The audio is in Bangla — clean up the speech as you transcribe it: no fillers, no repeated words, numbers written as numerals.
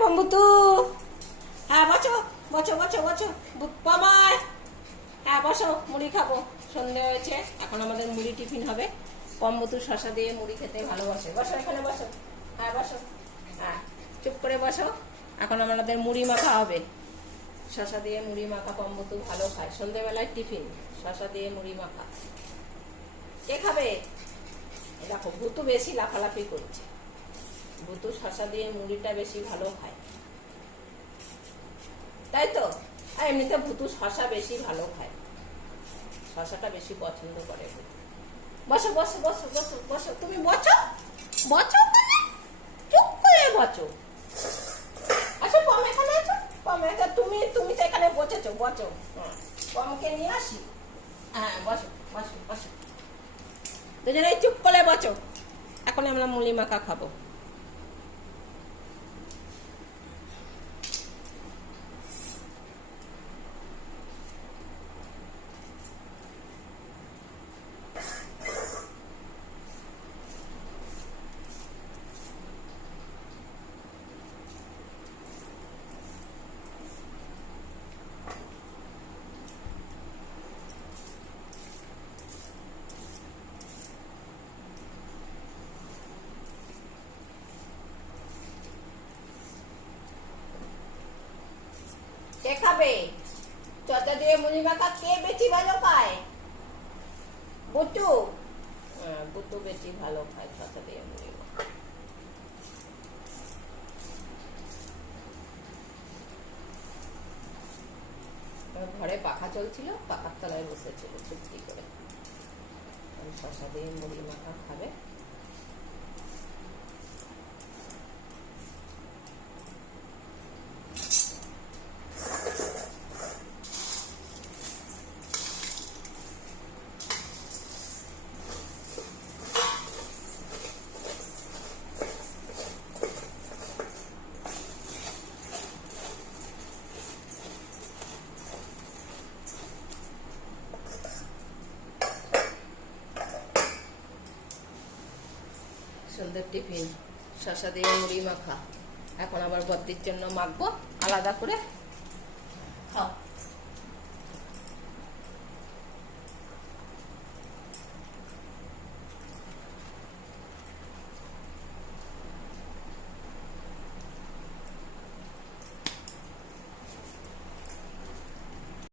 পম্বুতু, হ্যাঁ বসো বসো বসো বসো, পামায়, হ্যাঁ বসো, মুড়ি খাবো, সন্ধে হয়েছে, এখন আমাদের মুড়ি টিফিন হবে। পম্বুতু শশা দিয়ে মুড়ি খেতে ভালোবাসে। বসো এখানে বসো, হ্যাঁ বসো, হ্যাঁ চুপ করে বসো। এখন আমাদের মুড়ি মাখা হবে, শশা দিয়ে মুড়ি মাখা পম্বুতু ভালো খায়। সন্ধেবেলায় টিফিন শশা দিয়ে মুড়ি মাখা। কে খাবে? দেখো ভুতু বেশি লাফালাফি করছে। ভুতু শশা দিয়ে মুড়িটা বেশি ভালো খায়, তাই তো? আর এমনিতে ভুতু শশা বেশি ভালো খায়, শশাটা বেশি পছন্দ করে ভুতু। বসো বসো বসো বসো বসো, তুমি বসো বসো, চুপ করে বসো। আচ্ছা পম এখানে আছো, পম তুমি তুমি তো এখানে বসেছো, বসো। পমকে নিয়ে আসি, হ্যাঁ বসো বসো বসো, দুজনেই চুপ করে বসো। এখন আমরা মুড়ি মাখা খাবো। কে খাবে? চচা দিয়ে মুড়ি মাখা কে বেশি ভালো খায়? বুটু, হ্যাঁ বুটু বেশি ভালো খায় চচা দিয়ে মুড়ি মাখা। ঘরে পাখা চলছিল, পাখার তলায় বসেছিল চুপটি করে। শশা দিয়ে মুড়ি মাখা খাবে। সন্ধ্যের টিফিন শশা দিয়ে মুড়ি মাখা। এখন আবার বদ্দির জন্য মাখবো আলাদা করে। খাও।